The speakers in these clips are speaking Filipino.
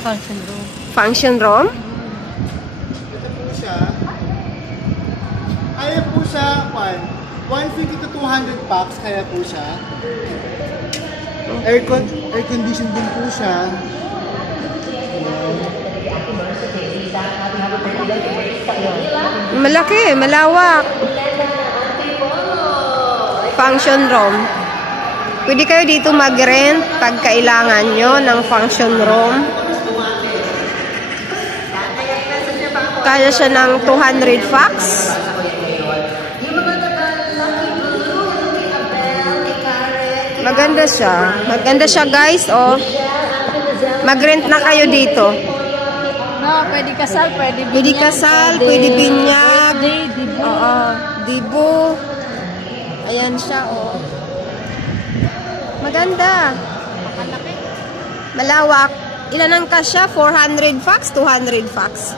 Function room. Function room? Ito po siya. Kaya po siya, 150 to 200 packs, kaya po siya. Air condition din po siya. Malaki, malawak. Function room. Pwede kayo dito mag-rent pag kailangan nyo ng function room. Kaya siya ng 200 packs. Maganda siya. Maganda siya, guys. Oh. Mag-rent na kayo dito. No, pwede kasal, pwede binyag. Pwede kasal, pwede binyag. Dibo. Oo, dibo. Ayan siya, oh. Maganda. Malawak. Ilan ang kasya? 400 packs? 200 packs?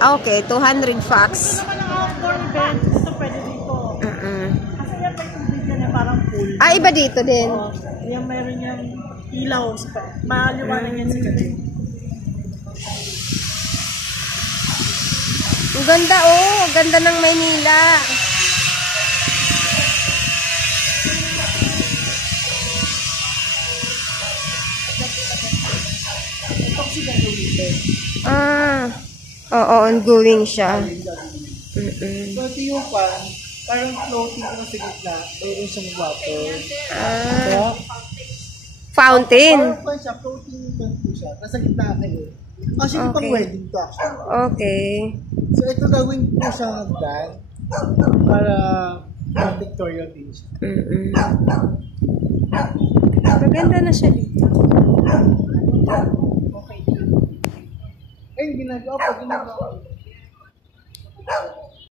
Okay, 200 packs. Ito pwede dito. Kasi yan may tubig yan na parang pool. Ah, iba dito din. Yung meron niyang ilaw. Maliwanag yan sa gabi. Ang ganda, oh. Ang ganda ng Maynila. Ah. Oo, ongoing siya. So, ito yung parang floating ko sa gitna. Mayroon siyang water. Ah. Fountain. Parang siya, floating po siya. Nasa gitna kayo. Actually, Okay. pang wedding to actually. Okay. So, ito gawin po siya hagdan para Victoria din siya. Maganda na siya dito. Okay. Ayun, ginagawa.